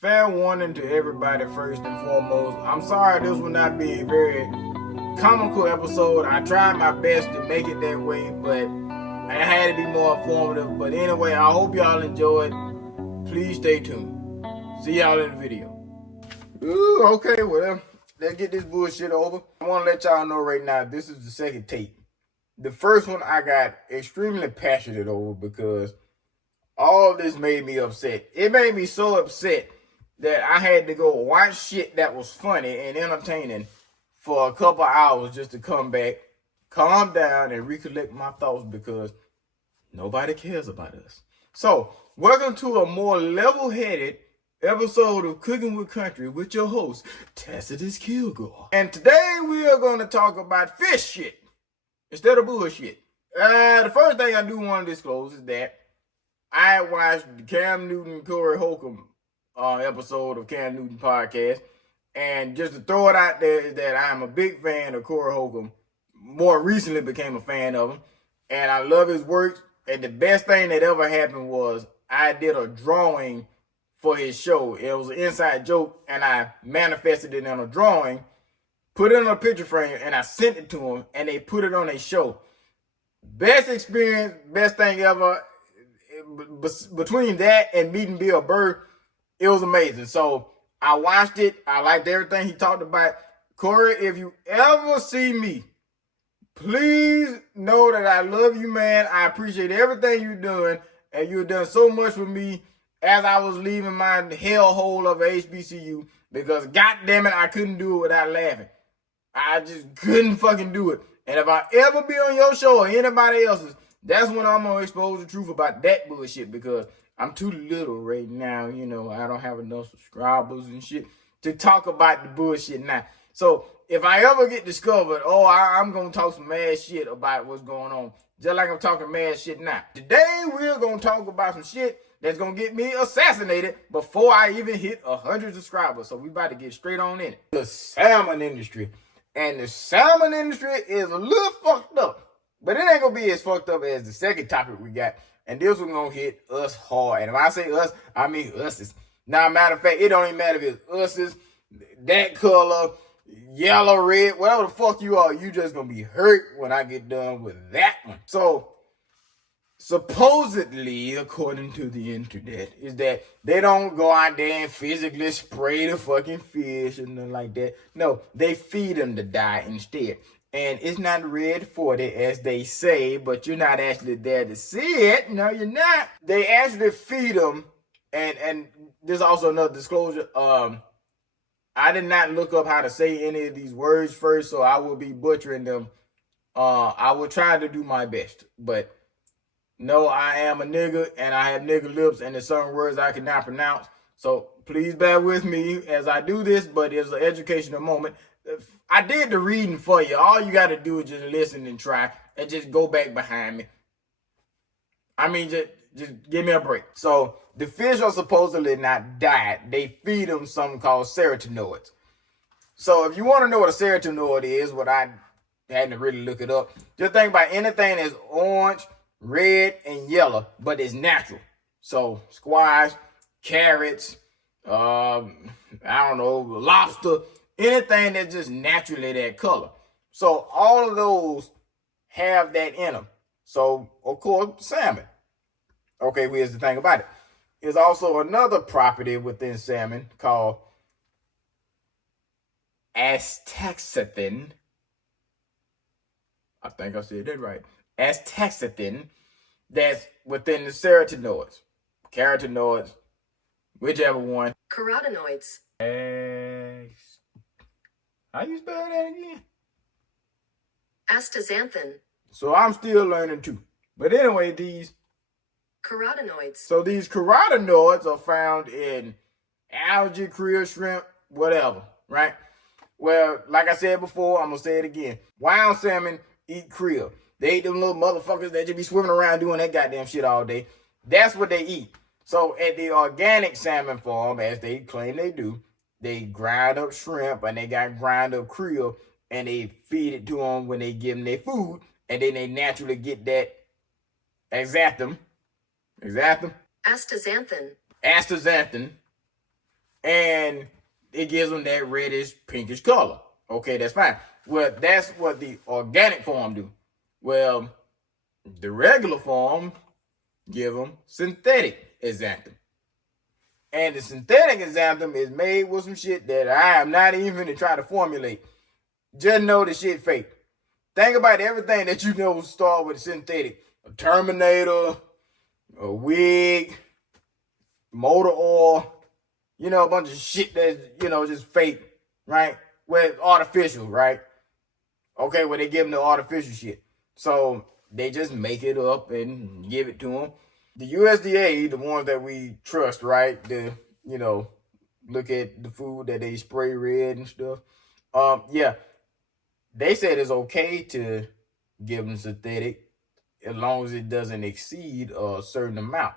Fair warning to everybody first and foremost. I'm sorry this will not be a very comical episode. I tried my best to make it that way, but I had to be more informative. But anyway, I hope y'all enjoyed. Please stay tuned. See y'all in the video. Ooh, okay, well, let's get this bullshit over. I want to let y'all know right now, this is the second tape. The first one I got extremely passionate over because all this made me upset. It made me so upset that I had to go watch shit that was funny and entertaining for a couple hours just to come back, calm down, and recollect my thoughts because nobody cares about us. So, welcome to a more level-headed episode of Cooking with Country with your host, Tacitus Kilgore. And today we are going to talk about fish shit instead of bullshit. The first thing I do want to disclose is that I watched the Cam Newton, Corey Holcomb episode of Cam Newton podcast. And just to throw it out there is that I'm a big fan of Corey Holcomb. More recently became a fan of him. And I love his work. And the best thing that ever happened was I did a drawing for his show. It was an inside joke. And I manifested it in a drawing, put it in a picture frame, and I sent it to him. And they put it on a show. Best experience, best thing ever. Between that and meeting Bill Burr, it was amazing. So I watched it. I liked everything he talked about. Corey, if you ever see me, please know that I love you, man. I appreciate everything you're doing. And you've done so much for me as I was leaving my hellhole of a HBCU. Because goddamn it, I couldn't do it without laughing. I just couldn't fucking do it. And if I ever be on your show or anybody else's, that's when I'm going to expose the truth about that bullshit because I'm too little right now. You know, I don't have enough subscribers and shit to talk about the bullshit now. So if I ever get discovered, I'm going to talk some mad shit about what's going on. Just like I'm talking mad shit now. Today, we're going to talk about some shit that's going to get me assassinated before I even hit 100 subscribers. So we about to get straight on in it. The salmon industry. And the salmon industry is a little fucked up. But it ain't going to be as fucked up as the second topic we got. And this one's going to hit us hard. And when I say us, I mean us's. Now, matter of fact, it don't even matter if it's us's, that color, yellow, red, whatever the fuck you are, you just going to be hurt when I get done with that one. So, supposedly, according to the internet, is that they don't go out there and physically spray the fucking fish and nothing like that. No, they feed them to die instead. And it's not red 40, as they say, but you're not actually there to see it. No, you're not. They actually feed them. And there's also another disclosure. I did not look up how to say any of these words first, so I will be butchering them. I will try to do my best. But no, I am a nigga, and I have nigga lips, and there's certain words I cannot pronounce. So please bear with me as I do this, but it's an educational moment. I did the reading for you. All you got to do is just listen and try and just go back behind me. I mean, just give me a break. So the fish are supposedly not diet. They feed them something called serotinoids. So if you want to know what a serotinoid is, what I had to really look it up, just think about anything that's orange, red, and yellow, but it's natural. So squash, carrots, I don't know, lobster, anything that's just naturally that color. So all of those have that in them. So, of course, salmon. Okay, here's the thing about it. There's also another property within salmon called astaxanthin. I think I said that right. Astaxanthin that's within the serotinoids, carotenoids, whichever one. Carotenoids. How you spell that again? Astaxanthin. So I'm still learning too. But anyway, these carotenoids are found in algae, krill, shrimp, whatever, right? Well, like I said before, I'm going to say it again. Wild salmon eat krill. They eat them little motherfuckers that just be swimming around doing that goddamn shit all day. That's what they eat. So at the organic salmon farm, as they claim they do, they grind up shrimp and they got grind up krill and they feed it to them when they give them their food, and then they naturally get that astaxanthin. Astaxanthin. astaxanthin, and it gives them that reddish, pinkish color. Okay, that's fine. Well, that's what the organic form do. Well, the regular form give them synthetic xanthan. And the synthetic xanthan is made with some shit that I am not even to try to formulate. Just know the shit fake. Think about everything that you know start with synthetic. A Terminator, a wig, motor oil, you know, a bunch of shit that's, you know, just fake, right? Well, it's artificial, right? Okay, well, they give them the artificial shit. So they just make it up and give it to them. The USDA, the ones that we trust, right? The, you know, look at the food that they spray red and stuff. Yeah, they said it's okay to give them synthetic as long as it doesn't exceed a certain amount,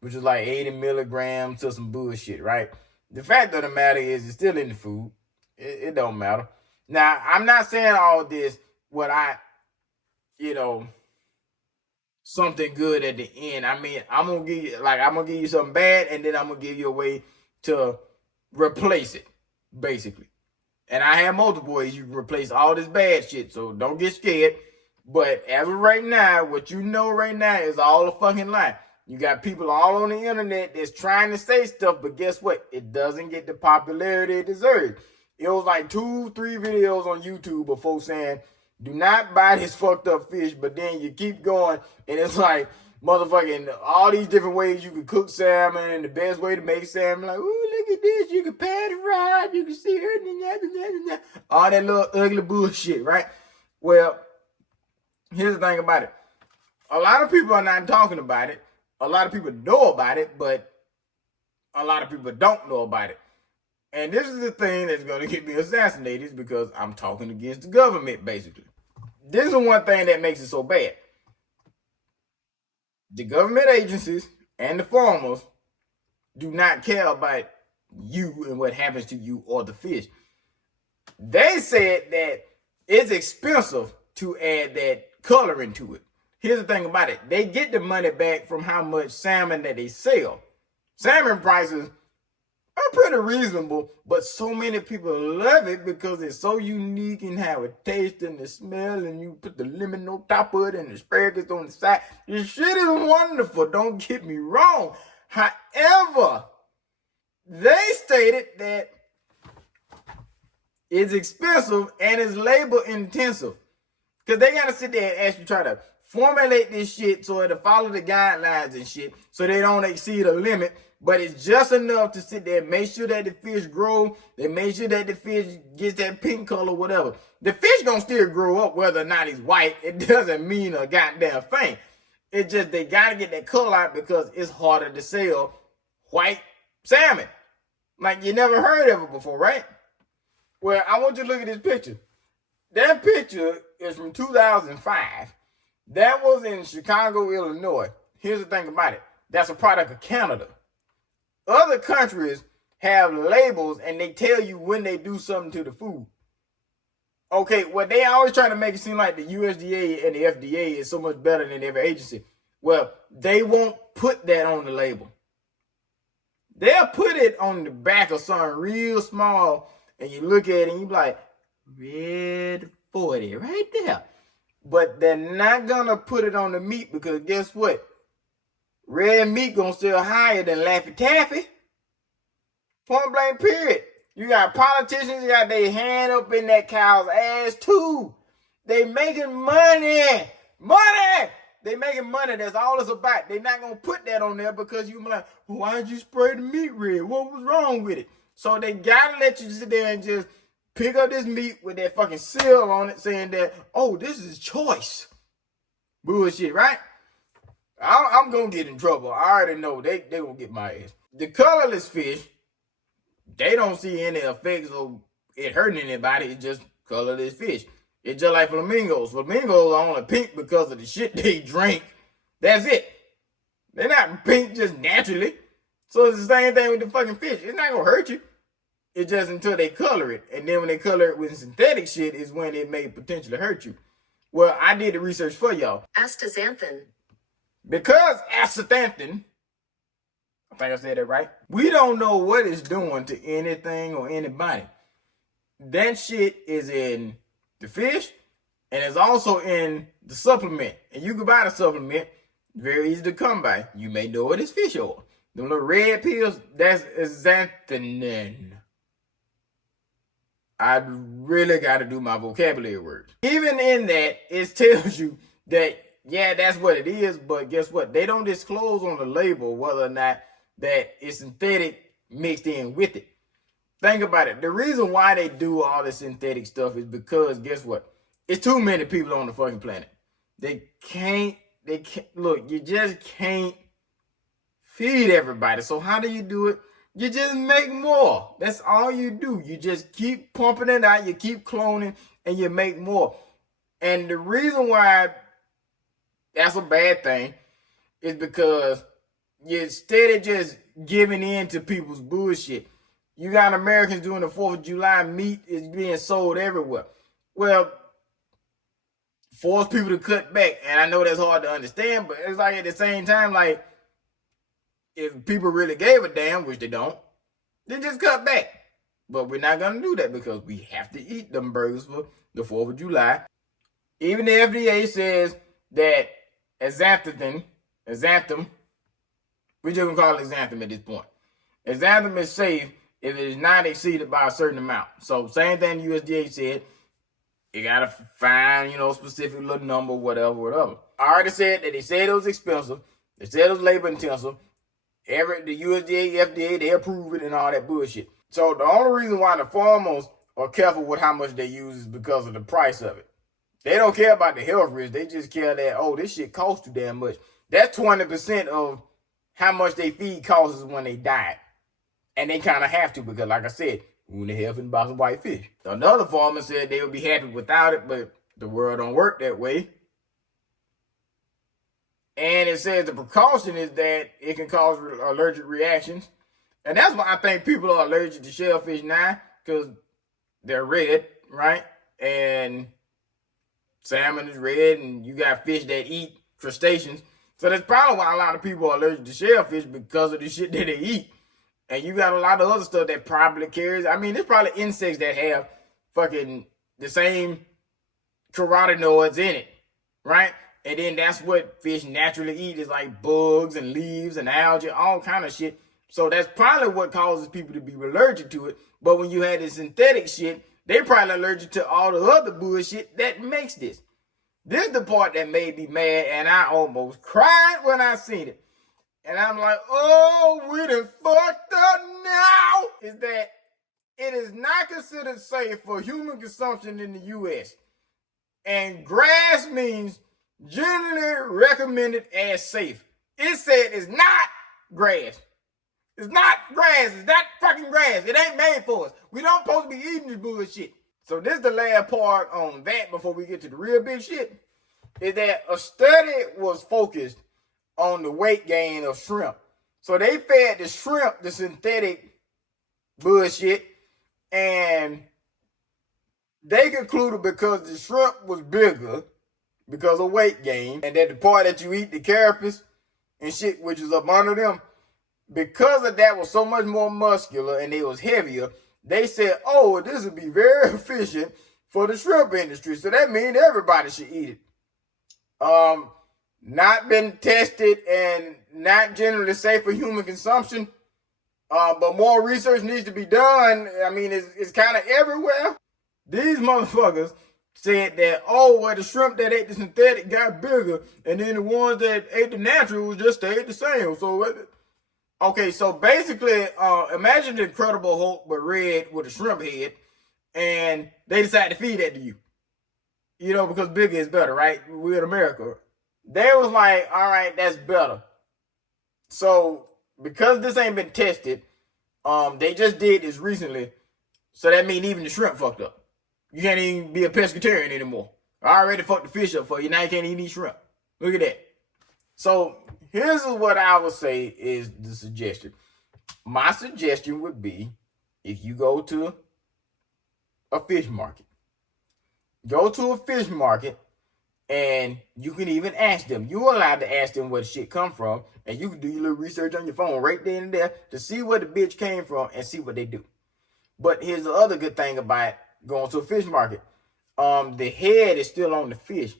which is like 80 milligrams to some bullshit, right? The fact of the matter is it's still in the food. It don't matter. Now, I'm not saying all this what I, you know, something good at the end. I mean, I'm gonna give you something bad, and then I'm gonna give you a way to replace it, basically. And I have multiple ways you can replace all this bad shit, so don't get scared. But as of right now, what you know right now is all a fucking lie. You got people all on the internet that's trying to say stuff, but guess what? It doesn't get the popularity it deserves. It was like 2-3 videos on YouTube before saying, do not buy this fucked up fish, but then you keep going, and it's like, motherfucking, all these different ways you can cook salmon, and the best way to make salmon, like, ooh, look at this, you can pat it right, you can see her, all that little ugly bullshit, right? Well, here's the thing about it. A lot of people are not talking about it. A lot of people know about it, but a lot of people don't know about it. And this is the thing that's going to get me assassinated because I'm talking against the government, basically. This is one thing that makes it so bad. The government agencies and the farmers do not care about you and what happens to you or the fish. They said that it's expensive to add that coloring to it. Here's the thing about it. They get the money back from how much salmon that they sell. Salmon prices are pretty reasonable, but so many people love it because it's so unique and how it tastes and the smell, and you put the lemon on top of it and the asparagus on the side. This shit is wonderful, don't get me wrong. However, they stated that it's expensive and it's labor intensive because they got to sit there and actually try to formulate this shit so it'll follow the guidelines and shit so they don't exceed a limit. But it's just enough to sit there and make sure that the fish grow. They make sure that the fish gets that pink color, whatever. The fish gonna still grow up whether or not he's white. It doesn't mean a goddamn thing. It's just they gotta get that color out because it's harder to sell white salmon. Like you never heard of it before, right? Well, I want you to look at this picture. That picture is from 2005. That was in Chicago, Illinois. Here's the thing about it. That's a product of Canada. Other countries have labels and they tell you when they do something to the food. Okay, well, they always try to make it seem like the USDA and the FDA is so much better than every agency. Well, they won't put that on the label. They'll put it on the back of something real small, and you look at it and you be like, red 40 right there. But they're not going to put it on the meat because guess what? Red meat gonna sell higher than Laffy Taffy. Point blank period. You got politicians, you got their hand up in that cow's ass too. They making money. Money! They making money. That's all it's about. They not gonna put that on there because you be like, why'd you spray the meat red? What was wrong with it? So they gotta let you sit there and just pick up this meat with that fucking seal on it saying that, oh, this is choice. Bullshit, right? I'm going to get in trouble. I already know they going to get my ass. The colorless fish, they don't see any effects of it hurting anybody. It's just colorless fish. It's just like flamingos. Flamingos are only pink because of the shit they drink. That's it. They're not pink just naturally. So it's the same thing with the fucking fish. It's not going to hurt you. It's just until they color it. And then when they color it with synthetic shit is when it may potentially hurt you. Well, I did the research for y'all. Astaxanthin. Because astaxanthin, I think I said that right. We don't know what it's doing to anything or anybody. That shit is in the fish, and it's also in the supplement. And you can buy the supplement, very easy to come by. You may know it is fish oil. The little red pills, that's xanthanin. I really got to do my vocabulary words. Even in that, it tells you that, yeah, that's what it is, but guess what? They don't disclose on the label whether or not that it's synthetic mixed in with it. Think about it. The reason why they do all this synthetic stuff is because, guess what? It's too many people on the fucking planet. They can't, look, you just can't feed everybody. So how do you do it? You just make more. That's all you do. You just keep pumping it out. You keep cloning and you make more. And the reason why that's a bad thing is because you're steady just giving in to people's bullshit. You got Americans doing the 4th of July, meat is being sold everywhere. Well, force people to cut back. And I know that's hard to understand, but it's like at the same time, like, if people really gave a damn, which they don't, then just cut back. But we're not going to do that because we have to eat them burgers for the 4th of July. Even the FDA says that xanthan, we're just going to call it xanthan at this point. Xanthan is safe if it is not exceeded by a certain amount. So same thing the USDA said. You got to find, specific little number, whatever. I already said that they said it was expensive. They said it was labor intensive. The USDA, FDA, they approve it and all that bullshit. So the only reason why the farmers are careful with how much they use is because of the price of it. They don't care about the health risk. They just care that, oh, this shit costs too damn much. That's 20% of how much they feed costs when they die. And they kind of have to because, like I said, who in the hell finna buy some white fish? Another farmer said they would be happy without it, but the world don't work that way. And it says the precaution is that it can cause allergic reactions. And that's why I think people are allergic to shellfish now, because they're red, right? And salmon is red, and you got fish that eat crustaceans. So that's probably why a lot of people are allergic to shellfish, because of the shit that they eat. And you got a lot of other stuff that probably carries. I mean, there's probably insects that have fucking the same carotenoids in it, right? And then that's what fish naturally eat, is like bugs and leaves and algae, all kind of shit. So that's probably what causes people to be allergic to it. But when you had this synthetic shit, they probably allergic to all the other bullshit that makes this. This is the part that made me mad, and I almost cried when I seen it. And I'm like, oh, we done fucked up now. Is that it is not considered safe for human consumption in the U.S. And grass means generally recommended as safe. It said it's not grass. It's not grass. It's not fucking grass. It ain't made for us. We don't supposed to be eating this bullshit. So this is the last part on that before we get to the real big shit. Is that a study was focused on the weight gain of shrimp. So they fed the shrimp the synthetic bullshit, and they concluded because the shrimp was bigger because of weight gain, and that the part that you eat, the carapace and shit, which is up under them, because of that was so much more muscular and it was heavier, they said, oh, this would be very efficient for the shrimp industry. So that means everybody should eat it. Not been tested and not generally safe for human consumption. But more research needs to be done. I mean, it's kind of everywhere. These motherfuckers said that, oh, well, the shrimp that ate the synthetic got bigger, and then the ones that ate the natural just stayed the same. So, okay, so basically, imagine the Incredible Hulk but red with a shrimp head, and they decide to feed that to you. Because bigger is better, right? We're in America. They was like, all right, that's better. So, because this ain't been tested, they just did this recently. So that means even the shrimp fucked up. You can't even be a pescatarian anymore. I already fucked the fish up for you. Now you can't even eat shrimp. Look at that. So here's what I would say is the suggestion. My suggestion would be, if you go to a fish market, And you can even ask them. You're allowed to ask them where the shit come from. And you can do your little research on your phone right there and there to see where the bitch came from and see what they do. But here's the other good thing about going to a fish market. The head is still on the fish,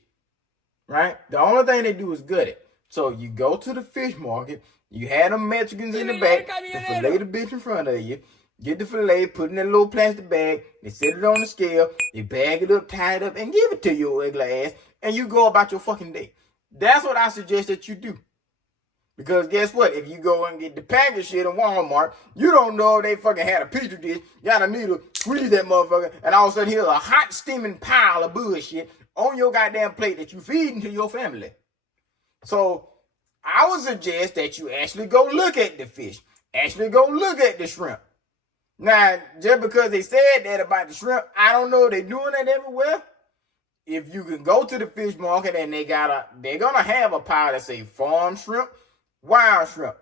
right? The only thing they do is gut it. So you go to the fish market, you have them Mexicans in the back to fillet the bitch in front of you. Get the fillet, put it in a little plastic bag, they set it on the scale, they bag it up, tie it up, and give it to your ugly ass, and you go about your fucking day. That's what I suggest that you do. Because guess what? If you go and get the package shit in Walmart, you don't know if they fucking had a petri dish, got a needle, squeeze that motherfucker, and all of a sudden here's a hot steaming pile of bullshit on your goddamn plate that you feeding to your family. So I would suggest that you actually go look at the fish. Actually go look at the shrimp. Now, just because they said that about the shrimp, I don't know if they're doing that everywhere. If you can go to the fish market and they're gonna have a pile that say farm shrimp, wild shrimp.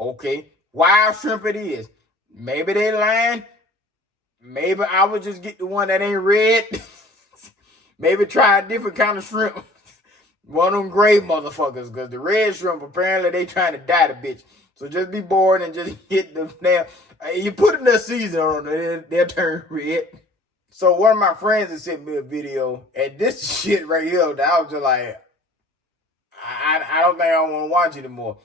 Okay, wild shrimp it is. Maybe they lying. Maybe I would just get the one that ain't red. Maybe try a different kind of shrimp. One of them gray motherfuckers, because the red shrimp, apparently they trying to die the bitch. So just be bored and just hit the nail. You put enough season on it, they'll turn red. So one of my friends had sent me a video, and this shit right here, that I was just like, I don't think I want to watch it anymore.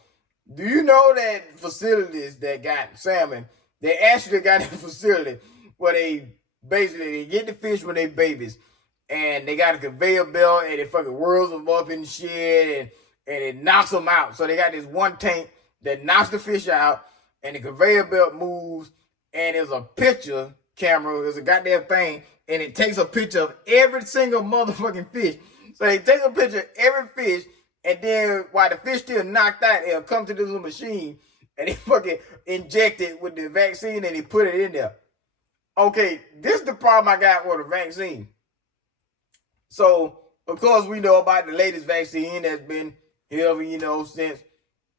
Do you know that facilities that got salmon, they actually got a facility where they get the fish when they babies, and they got a conveyor belt, and it fucking whirls them up and shit, and it knocks them out. So they got this one tank that knocks the fish out, and the conveyor belt moves, and there's a picture camera, there's a goddamn thing, and it takes a picture of every single motherfucking fish. So they take a picture of every fish, and then while the fish still knocked out, it'll come to this little machine, and they fucking inject it with the vaccine, and they put it in there. Okay, this is the problem I got with the vaccine. So, of course, we know about the latest vaccine that's been here, since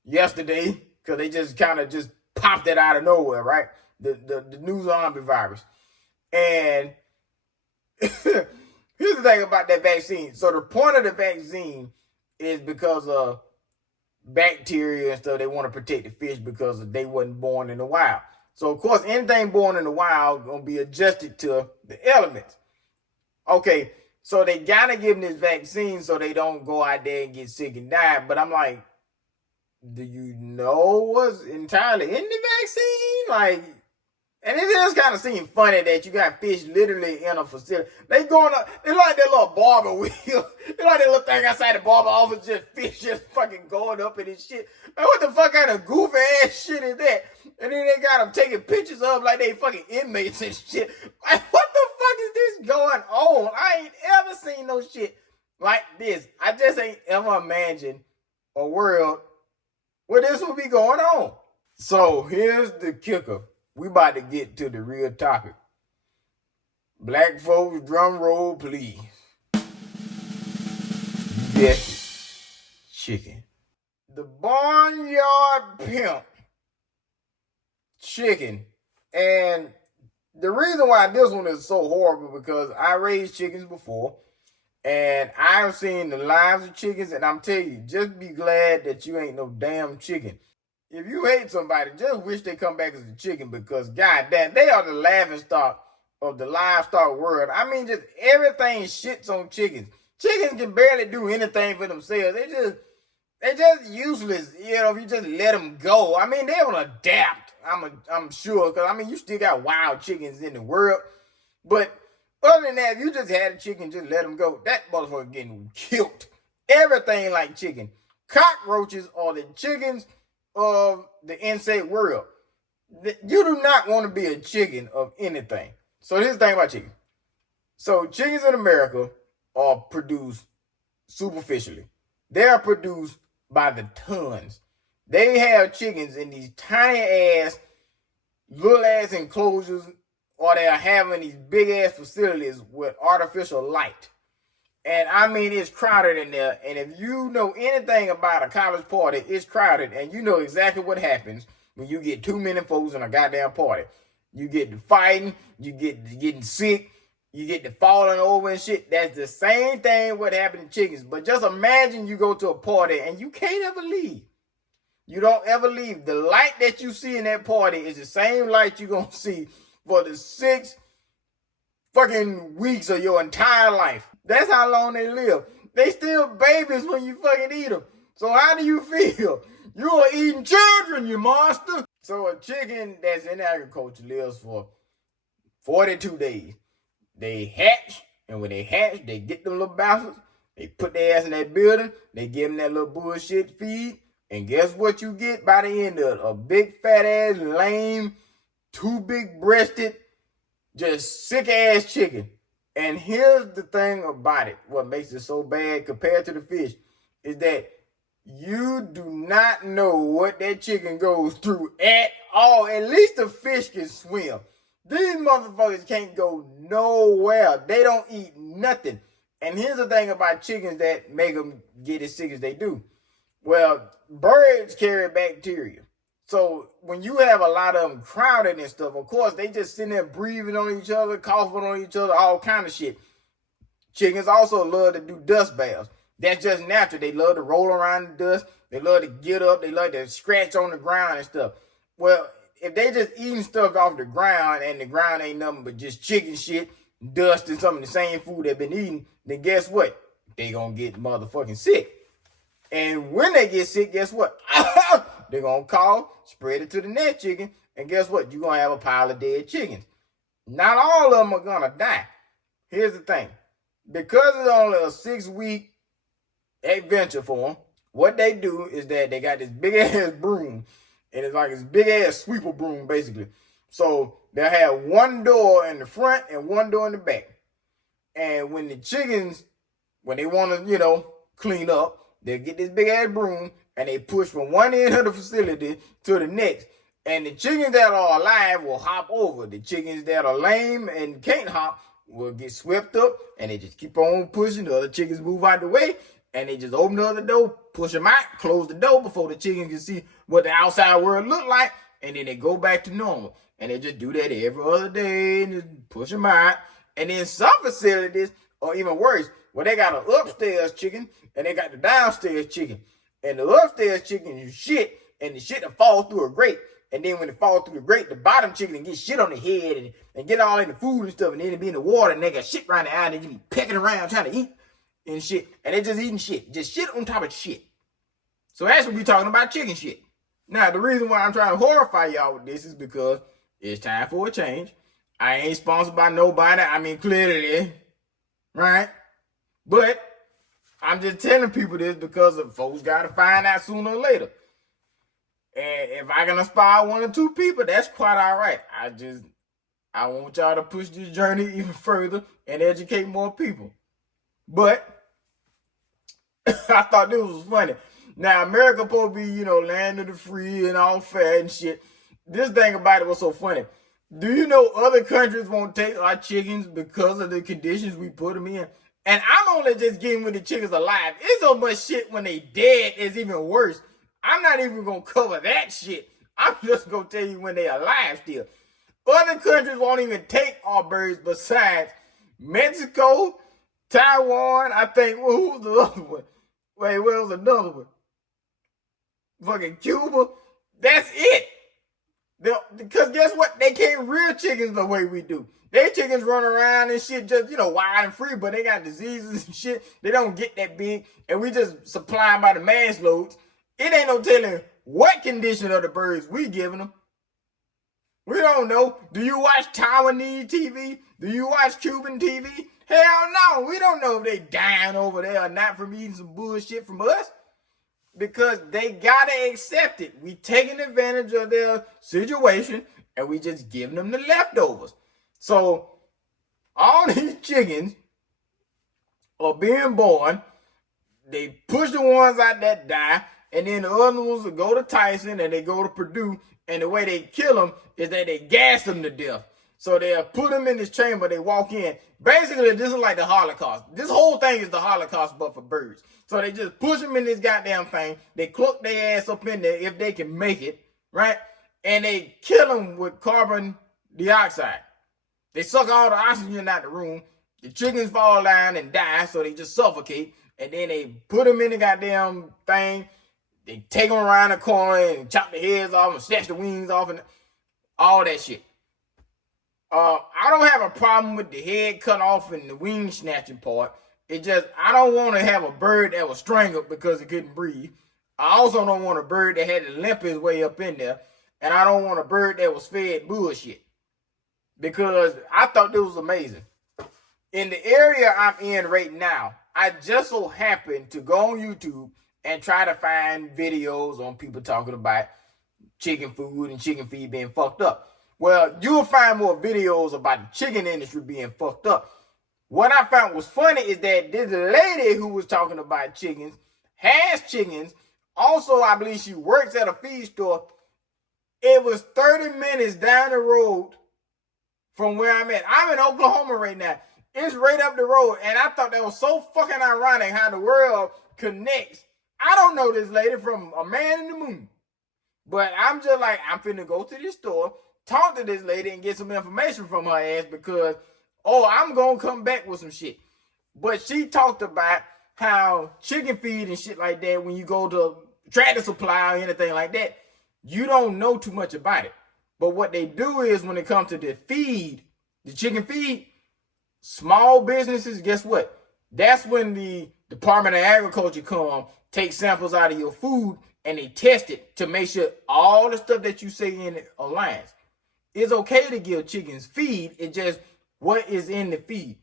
yesterday, because they just kind of just popped it out of nowhere, right? The new zombie virus. And here's the thing about that vaccine. So the point of the vaccine is because of bacteria and stuff. They want to protect the fish because they wasn't born in the wild. So, of course, anything born in the wild going to be adjusted to the elements. Okay, so they got to give them this vaccine so they don't go out there and get sick and die. But I'm like, do you know what's entirely in the vaccine? Like, and it does kind of seem funny that you got fish literally in a facility. They going up, they like that little barber wheel. They like that little thing outside the barber office, just fish just fucking going up in this shit. Like, what the fuck kind of goofy ass shit is that? And then they got them taking pictures of like they fucking inmates and shit. Like, what the fuck is this going on? I ain't ever seen no shit like this. I just ain't ever imagined a world where this would be going on. So here's the kicker. We about to get to the real topic. Black folks, drum roll, please. Yes, chicken. The Barnyard Pimp chicken. And the reason why this one is so horrible because I raised chickens before. And I've seen the lives of chickens. And I'm telling you, just be glad that you ain't no damn chicken. If you hate somebody, just wish they come back as a chicken because, goddamn, they are the laughing stock of the livestock world. I mean, just everything shits on chickens. Chickens can barely do anything for themselves. They just useless, if you just let them go. I mean, they don't adapt, I'm sure, because, I mean, you still got wild chickens in the world. But other than that, if you just had a chicken, just let them go, that motherfucker getting killed. Everything like chicken. Cockroaches are the chickens of the insect world. You do not want to be a chicken of anything. So here's the thing about chicken. So chickens in America are produced superficially. They are produced by the tons. They have chickens in these tiny ass, little ass enclosures, or they are having these big ass facilities with artificial light. And I mean, it's crowded in there. And if you know anything about a college party, it's crowded. And you know exactly what happens when you get too many folks in a goddamn party. You get to fighting, you get to getting sick, You get the falling over and shit. That's the same thing what happened to chickens. But just imagine you go to a party and you can't ever leave. You don't ever leave. The light that you see in that party is the same light you're going to see for the 6 fucking weeks of your entire life. That's how long they live. They still babies when you fucking eat them. So how do you feel? You are eating children, you monster. So a chicken that's in agriculture lives for 42 days. They hatch, and when they hatch, they get them little bastards. They put their ass in that building. They give them that little bullshit feed. And guess what you get by the end of it? A big fat ass, lame, too big breasted, just sick ass chicken. And here's the thing about it. What makes it so bad compared to the fish is that you do not know what that chicken goes through at all. At least the fish can swim. These motherfuckers can't go nowhere. They don't eat nothing. And here's the thing about chickens that make them get as sick as they do. Well, birds carry bacteria. So when you have a lot of them crowded and stuff, of course, they just sitting there breathing on each other, coughing on each other, all kind of shit. Chickens also love to do dust baths. That's just natural. They love to roll around in the dust. They love to get up. They love to scratch on the ground and stuff. Well, if they just eating stuff off the ground and the ground ain't nothing but just chicken shit, dust and some of the same food they've been eating, then guess what? They gonna get motherfucking sick. And when they get sick, guess what? They're going to call, spread it to the next chicken, and guess what? You're going to have a pile of dead chickens. Not all of them are going to die. Here's the thing. Because it's only a 6-week adventure for them, what they do is that they got this big-ass broom, and it's like this big-ass sweeper broom, basically. So they'll have one door in the front and one door in the back. And when the chickens, when they want to, clean up, they get this big ass broom and they push from one end of the facility to the next. And the chickens that are alive will hop over. The chickens that are lame and can't hop will get swept up, and they just keep on pushing. The other chickens move out the way, and they just open the other door, push them out, close the door before the chickens can see what the outside world look like, and then they go back to normal. And they just do that every other day and just push them out. And then some facilities are even worse, where they got an upstairs chicken and they got the downstairs chicken. And the upstairs chicken is shit, and the shit will fall through a grate. And then when it falls through the grate, the bottom chicken get shit on the head and get all in the food and stuff. And then it be in the water and they got shit around the eye and they just be pecking around trying to eat and shit. And they just eating shit. Just shit on top of shit. So that's what we talking about, chicken shit. Now, the reason why I'm trying to horrify y'all with this is because it's time for a change. I ain't sponsored by nobody. I mean, clearly, right? But I'm just telling people this because of folks got to find out sooner or later. And if I can inspire 1 or 2 people, that's quite all right. I want y'all to push this journey even further and educate more people. But I thought this was funny. Now, America supposed to be, land of the free and all fair and shit. This thing about it was so funny. Do you know other countries won't take our chickens because of the conditions we put them in? And I'm only just getting with the chickens alive. It's so much shit when they dead is even worse. I'm not even going to cover that shit. I'm just going to tell you when they alive still. Other countries won't even take our birds besides Mexico, Taiwan, I think. Well, who was the other one? Wait, where was another one? Fucking Cuba. That's it. Because guess what? They can't rear chickens the way we do. Their chickens run around and shit just, wild and free, but they got diseases and shit. They don't get that big, and we just supply them by the mass loads. It ain't no telling what condition of the birds we giving them. We don't know. Do you watch Taiwanese TV? Do you watch Cuban TV? Hell no. We don't know if they dying over there or not from eating some bullshit from us. Because they gotta accept it. We taking advantage of their situation and we just giving them the leftovers. So all these chickens are being born. They push the ones out that die, and then the other ones will go to Tyson and they go to Purdue. And the way they kill them is that they gas them to death. So they'll put them in this chamber, they walk in. Basically, this is like the Holocaust. This whole thing is the Holocaust, but for birds. So they just push them in this goddamn thing. They cloak their ass up in there if they can make it, right? And they kill them with carbon dioxide. They suck all the oxygen out the room. The chickens fall down and die, so they just suffocate. And then they put them in the goddamn thing. They take them around the corner and chop the heads off and snatch the wings off and all that shit. I don't have a problem with the head cut off and the wing snatching part. It just, I don't want to have a bird that was strangled because it couldn't breathe. I also don't want a bird that had to limp his way up in there. And I don't want a bird that was fed bullshit. Because I thought this was amazing. In the area I'm in right now, I just so happened to go on YouTube and try to find videos on people talking about chicken food and chicken feed being fucked up. Well, you'll find more videos about the chicken industry being fucked up. What I found was funny is that this lady who was talking about chickens has chickens. Also, I believe she works at a feed store. It was 30 minutes down the road from where I'm at. I'm in Oklahoma right now. It's right up the road. And I thought that was so fucking ironic how the world connects. I don't know this lady from a man in the moon. But I'm just like, I'm finna go to this store, talk to this lady, and get some information from her ass because, I'm gonna come back with some shit. But she talked about how chicken feed and shit like that, when you go to Tractor Supply or anything like that, you don't know too much about it. But what they do is when it comes to the feed, the chicken feed, small businesses, guess what? That's when the Department of Agriculture come, take samples out of your food, and they test it to make sure all the stuff that you say in it aligns. It's okay to give chickens feed. It's just what is in the feed.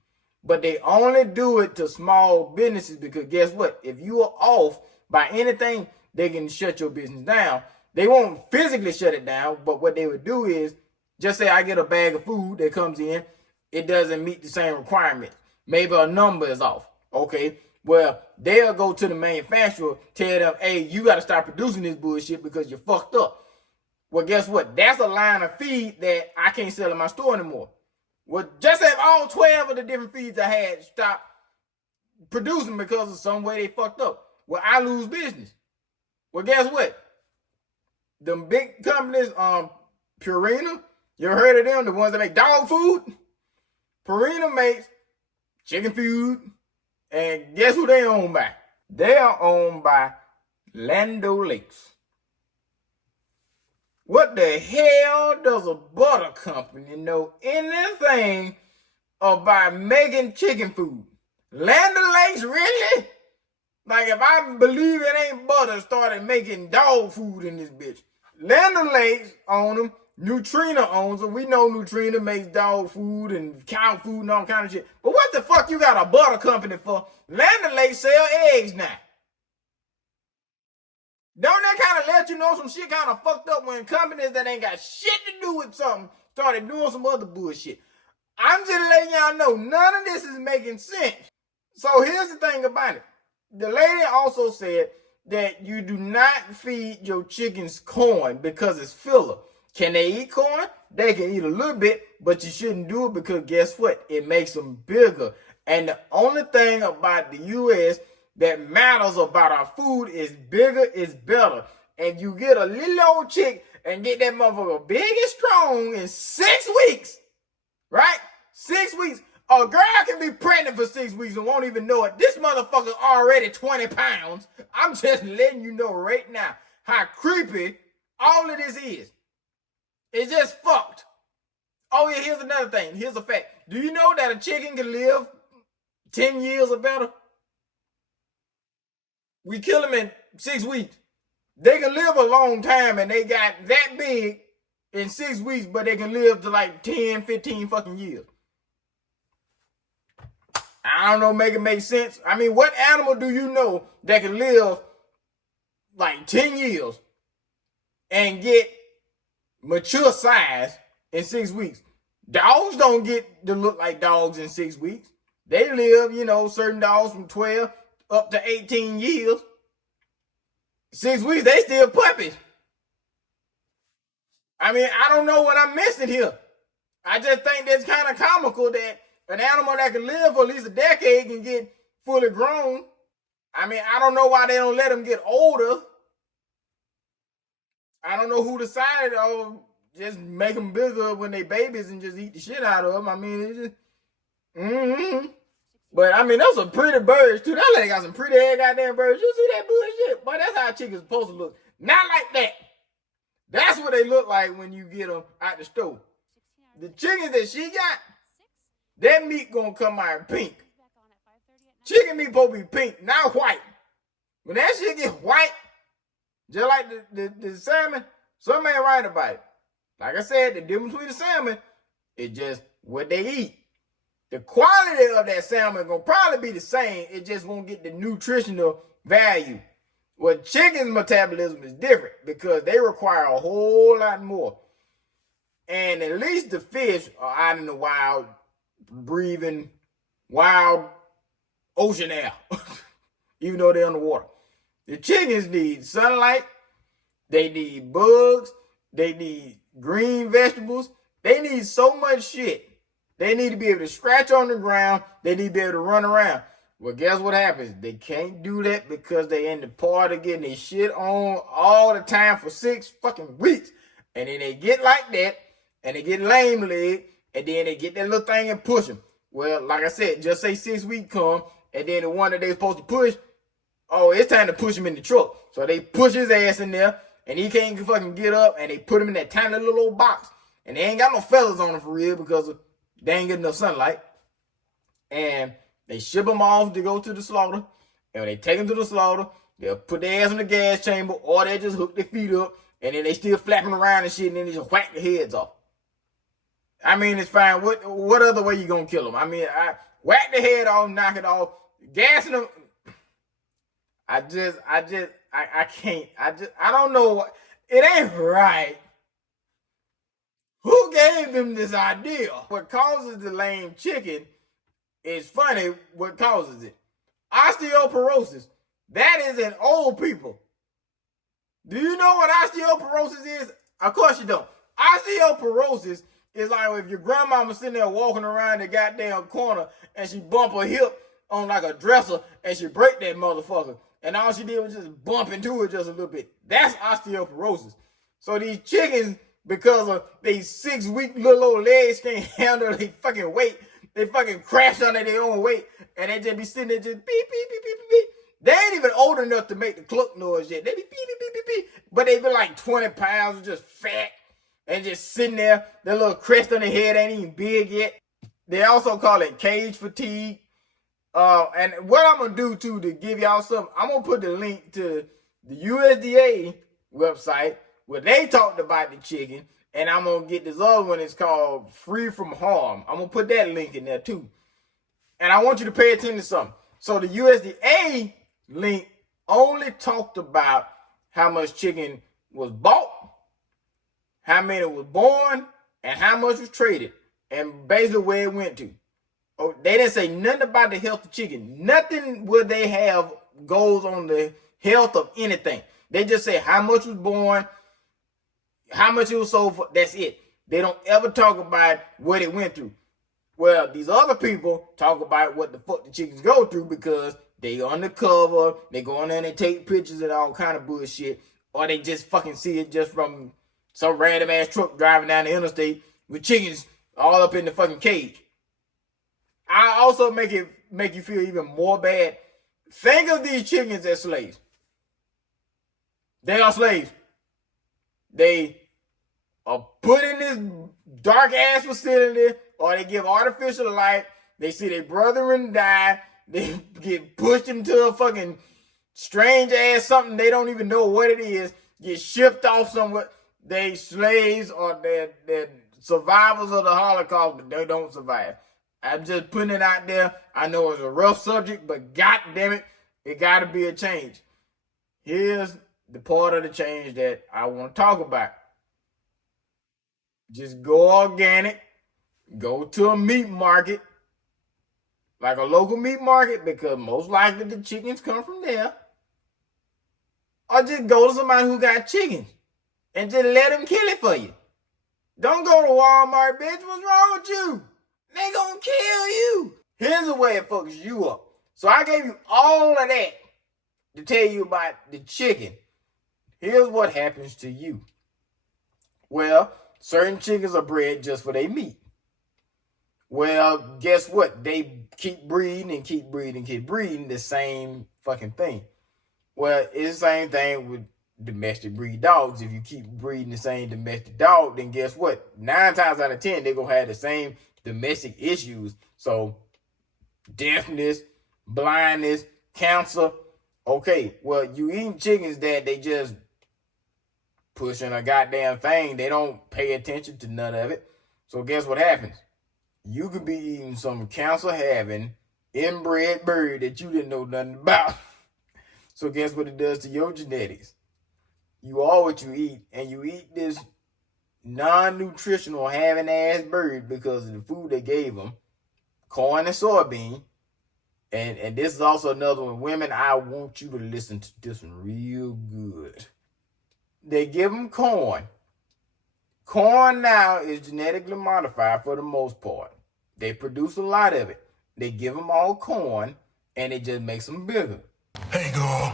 But they only do it to small businesses because guess what? If you are off by anything, they can shut your business down. They won't physically shut it down, but what they would do is just say I get a bag of food that comes in. It doesn't meet the same requirements. Maybe a number is off. Okay. Well, they'll go to the manufacturer, tell them, hey, you got to stop producing this bullshit because you're fucked up. Well, guess what? That's a line of feed that I can't sell in my store anymore. Well, just have all 12 of the different feeds I had stop producing because of some way they fucked up. Well, I lose business. Well, guess what? Them big companies, Purina, you ever heard of them? The ones that make dog food? Purina makes chicken food. And guess who they own by? They are owned by Land O'Lakes. What the hell does a butter company know anything about making chicken food? Land O'Lakes, really? Like if I believe it ain't butter, started making dog food in this bitch. Land O'Lakes own them. Nutrina owns them. We know Nutrina makes dog food and cow food and all kind of shit. But what the fuck you got a butter company for? Land O'Lakes sell eggs now. Don't that kind of let you know some shit kind of fucked up when companies that ain't got shit to do with something started doing some other bullshit? I'm just letting y'all know none of this is making sense. So here's the thing about it. The lady also said that you do not feed your chickens corn because it's filler. Can they eat corn? They can eat a little bit, but you shouldn't do it because guess what? It makes them bigger. And the only thing about the U.S. that matters about our food is bigger is better. And you get a little old chick and get that motherfucker big and strong in 6 weeks, right? 6 weeks. A girl can be pregnant for 6 weeks and won't even know it. This motherfucker already 20 pounds. I'm just letting you know right now how creepy all of this is. It's just fucked. Oh yeah, here's another thing. Here's a fact. Do you know that a chicken can live 10 years or better? We kill them in 6 weeks. They can live a long time and they got that big in 6 weeks, but they can live to like 10, 15 fucking years. I don't know, make it make sense. I mean, what animal do you know that can live like 10 years and get mature size in 6 weeks? Dogs don't get to look like dogs in 6 weeks. They live, certain dogs from 12 up to 18 years. 6 weeks, they still puppies. I mean, I don't know what I'm missing here. I just think that's kind of comical that an animal that can live for at least a decade can get fully grown. I mean, I don't know why they don't let them get older. I don't know who decided, just make them bigger when they babies and just eat the shit out of them. I mean, it's just, But I mean, those some pretty birds too. That lady got some pretty ass goddamn birds. You see that bullshit? But that's how chickens supposed to look. Not like that. That's what they look like when you get them out the store. The chickens that she got, that meat gonna come out pink. Chicken meat supposed to be pink, not white. When that shit get white, just like the salmon, something ain't right about it. Like I said, the difference between the salmon is just what they eat. The quality of that salmon gonna probably be the same. It just won't get the nutritional value. Well, chicken's metabolism is different because they require a whole lot more. And at least the fish are out in the wild, breathing wild ocean air, even though they're underwater. The chickens need sunlight. They need bugs. They need green vegetables. They need so much shit. They need to be able to scratch on the ground. They need to be able to run around. Well, guess what happens? They can't do that because they in the part of getting their shit on all the time for 6 fucking weeks. And then they get like that, and they get lame-legged, and then they get that little thing and push them. Well, like I said, just say 6 weeks come, and then the one that they supposed to push, oh, it's time to push him in the truck. So they push his ass in there, and he can't fucking get up, and they put him in that tiny little old box. And they ain't got no feathers on him for real because they ain't getting no sunlight. And they ship him off to go to the slaughter. And when they take him to the slaughter, they'll put their ass in the gas chamber, or they just hook their feet up, and then they still flapping around and shit, and then they just whack their heads off. I mean, it's fine. What other way you gonna kill them? I mean, I whack the head off, knock it off, gassing them. I can't. I don't know. It ain't right. Who gave them this idea? What causes the lame chicken is funny. What causes it? Osteoporosis. That is in old people. Do you know what osteoporosis is? Of course you don't. Osteoporosis is like if your grandmama sitting there walking around the goddamn corner and she bump her hip on like a dresser and she break that motherfucker. And all she did was just bump into it just a little bit. That's osteoporosis. So these chickens, because of these 6 week little old legs can't handle their fucking weight, they fucking crash under their own weight, and they just be sitting there just beep, beep, beep, beep, beep. They ain't even old enough to make the cluck noise yet. They be beep, beep, beep, beep, beep. But they be like 20 pounds, just fat, and just sitting there. Their little crest on their head ain't even big yet. They also call it cage fatigue. And what I'm going to do, too, to give y'all something, I'm going to put the link to the USDA website where they talked about the chicken, and I'm going to get this other one. It's called Free From Harm. I'm going to put that link in there, too. And I want you to pay attention to something. So the USDA link only talked about how much chicken was bought, how many was born, and how much was traded, and basically where it went to. Oh, they didn't say nothing about the health of chicken. Nothing would they have goes on the health of anything. They just say how much was born, how much it was sold for. That's it. They don't ever talk about what it went through. Well, these other people talk about what the fuck the chickens go through because they undercover, they go in there and they take pictures and all kind of bullshit, or they just fucking see it just from some random ass truck driving down the interstate with chickens all up in the fucking cage. I also make you feel even more bad. Think of these chickens as slaves. They are slaves. They are put in this dark ass facility, or they give artificial light. They see their brethren die. They get pushed into a fucking strange ass something they don't even know what it is. Get shipped off somewhere. They slaves or they're survivors of the Holocaust, but they don't survive. I'm just putting it out there. I know it's a rough subject, but god damn it, it got to be a change. Here's the part of the change that I want to talk about. Just go organic. Go to a meat market, like a local meat market, because most likely the chickens come from there. Or just go to somebody who got chickens and just let them kill it for you. Don't go to Walmart, bitch. What's wrong with you? They gonna kill you. Here's the way it fucks you up. So I gave you all of that to tell you about the chicken. Here's what happens to you. Well, certain chickens are bred just for their meat. Well, guess what? They keep breeding and keep breeding and keep breeding the same fucking thing. Well, it's the same thing with domestic breed dogs. If you keep breeding the same domestic dog, then guess what? 9 times out of 10, they're going to have the same domestic issues. So, deafness, blindness, cancer. Okay, well, you eating chickens that they just pushing a goddamn thing. They don't pay attention to none of it. So, guess what happens? You could be eating some cancer-having, inbred bird that you didn't know nothing about. So guess what it does to your genetics? You are what you eat, and you eat this non-nutritional having-ass bird because of the food they gave them, corn and soybean. And this is also another one. Women, I want you to listen to this one real good. They give them corn. Corn now is genetically modified for the most part. They produce a lot of it. They give them all corn, and it just makes them bigger. Hey, girl,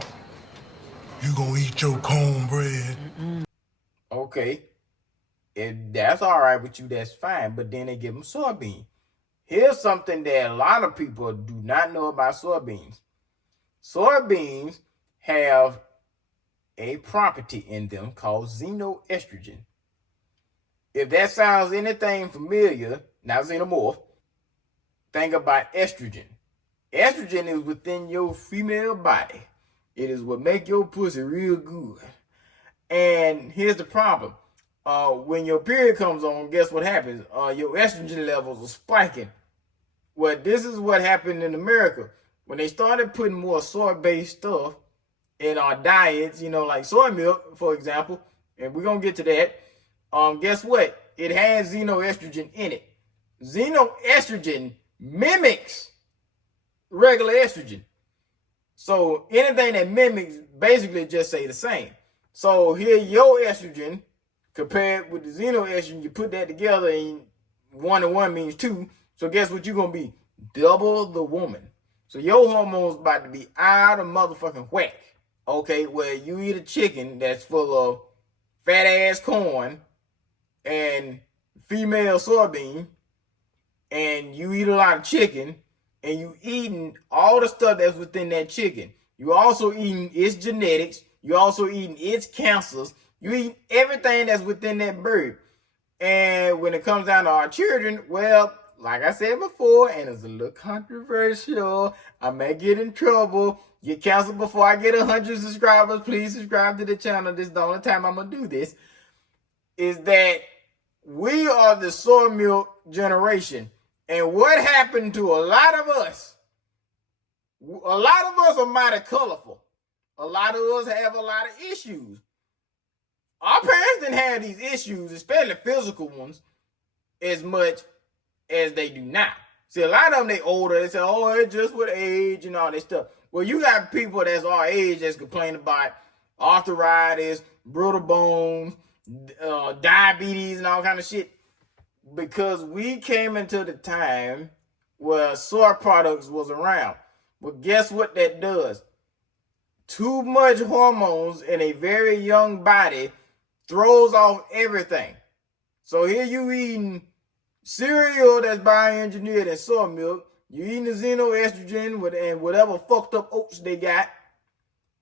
you gonna eat your cornbread? Okay, if that's all right with you, that's fine. But then they give them soybean. Here's something that a lot of people do not know about soybeans. Soybeans have a property in them called xenoestrogen. If that sounds anything familiar, not xenomorph, think about estrogen. Estrogen is within your female body. It is what make your pussy real good. And here's the problem. When your period comes on, guess what happens? Your estrogen levels are spiking. Well, this is what happened in America. When they started putting more soy-based stuff in our diets, like soy milk, for example, and we're going to get to that, guess what? It has xenoestrogen in it. Xenoestrogen mimics regular estrogen. So anything that mimics basically just say the same. So here your estrogen compared with the xenoestrogen, you put that together and 1 and 1 means 2. So guess what you're going to be? Double the woman. So your hormones about to be out of motherfucking whack. Okay, well you eat a chicken that's full of fat ass corn and female soybean, and you eat a lot of chicken, and you eating all the stuff that's within that chicken. You also eating its genetics. You also eating its cancers. You eat everything that's within that bird. And when it comes down to our children, well, like I said before, and it's a little controversial, I may get in trouble, get canceled before I get 100 subscribers. Please subscribe to the channel. This is the only time I'm going to do this. Is that we are the soy milk generation. And what happened to a lot of us? A lot of us are mighty colorful. A lot of us have a lot of issues. Our parents didn't have these issues, especially physical ones, as much as they do now. See, a lot of them, they older. They say, oh, it's just with age and all this stuff. Well, you got people that's our age that's complaining about arthritis, brittle bones, diabetes, and all kind of shit. Because we came into the time where soy products was around. But guess what that does? Too much hormones in a very young body throws off everything. So here you eating cereal that's bioengineered and soy milk. You eating the xenoestrogen and whatever fucked up oats they got.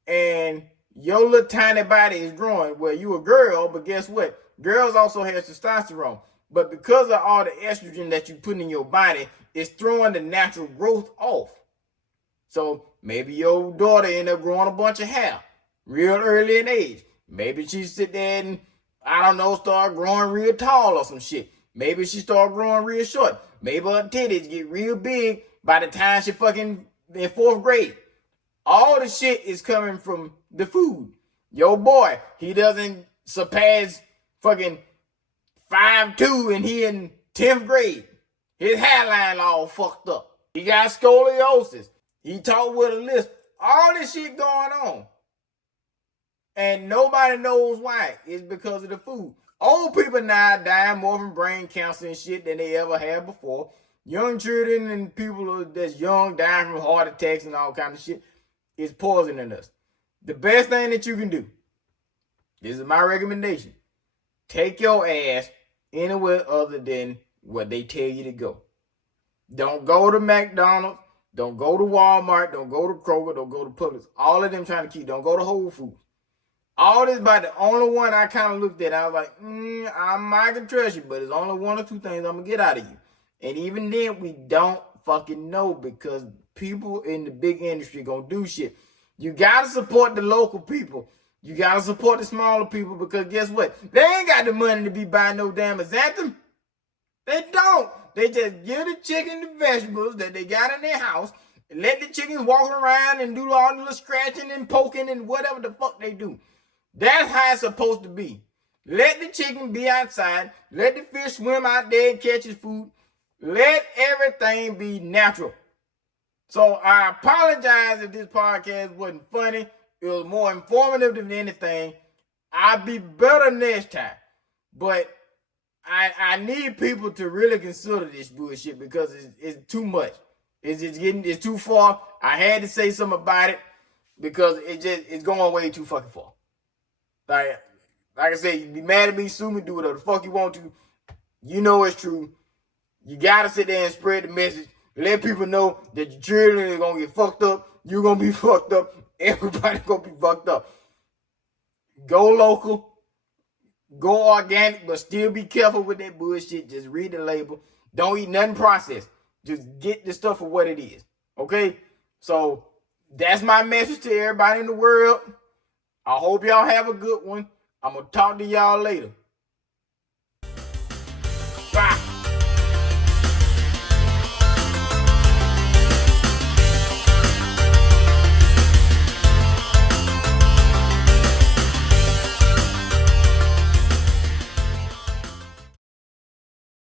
And your little tiny body is growing. Well, you a girl, but guess what? Girls also have testosterone. But because of all the estrogen that you put in your body, it's throwing the natural growth off. So maybe your daughter end up growing a bunch of hair real early in age. Maybe she sit there and, I don't know, start growing real tall or some shit. Maybe she start growing real short. Maybe her titties get real big by the time she fucking in 4th grade. All the shit is coming from the food. Your boy, he doesn't surpass fucking 5'2" and he in 10th grade. His hairline all fucked up. He got scoliosis. He talk with a lisp. All this shit going on. And nobody knows why. It's because of the food. Old people now dying more from brain cancer and shit than they ever had before. Young children and people that's young dying from heart attacks and all kind of shit is poisoning us. The best thing that you can do, this is my recommendation, take your ass anywhere other than where they tell you to go. Don't go to McDonald's. Don't go to Walmart. Don't go to Kroger. Don't go to Publix. All of them trying to keep. Don't go to Whole Foods. All this about the only one I kind of looked at. I was like, I can trust you, but there's only one or two things I'm going to get out of you. And even then, we don't fucking know because people in the big industry going to do shit. You got to support the local people. You got to support the smaller people because guess what? They ain't got the money to be buying no damn xanthan. They don't. They just give the chicken the vegetables that they got in their house and let the chickens walk around and do all the little scratching and poking and whatever the fuck they do. That's how it's supposed to be. Let the chicken be outside. Let the fish swim out there and catch his food. Let everything be natural. So I apologize if this podcast wasn't funny. It was more informative than anything. I'll be better next time. But I need people to really consider this bullshit because it's too much. It's too far. I had to say something about it because it's going way too fucking far. Like I said, you be mad at me, sue me, do whatever the fuck you want to. You know it's true. You gotta sit there and spread the message. Let people know that your children are gonna get fucked up. You're gonna be fucked up. Everybody gonna be fucked up. Go local. Go organic, but still be careful with that bullshit. Just read the label. Don't eat nothing processed. Just get the stuff for what it is. Okay? So that's my message to everybody in the world. I hope y'all have a good one. I'm going to talk to y'all later.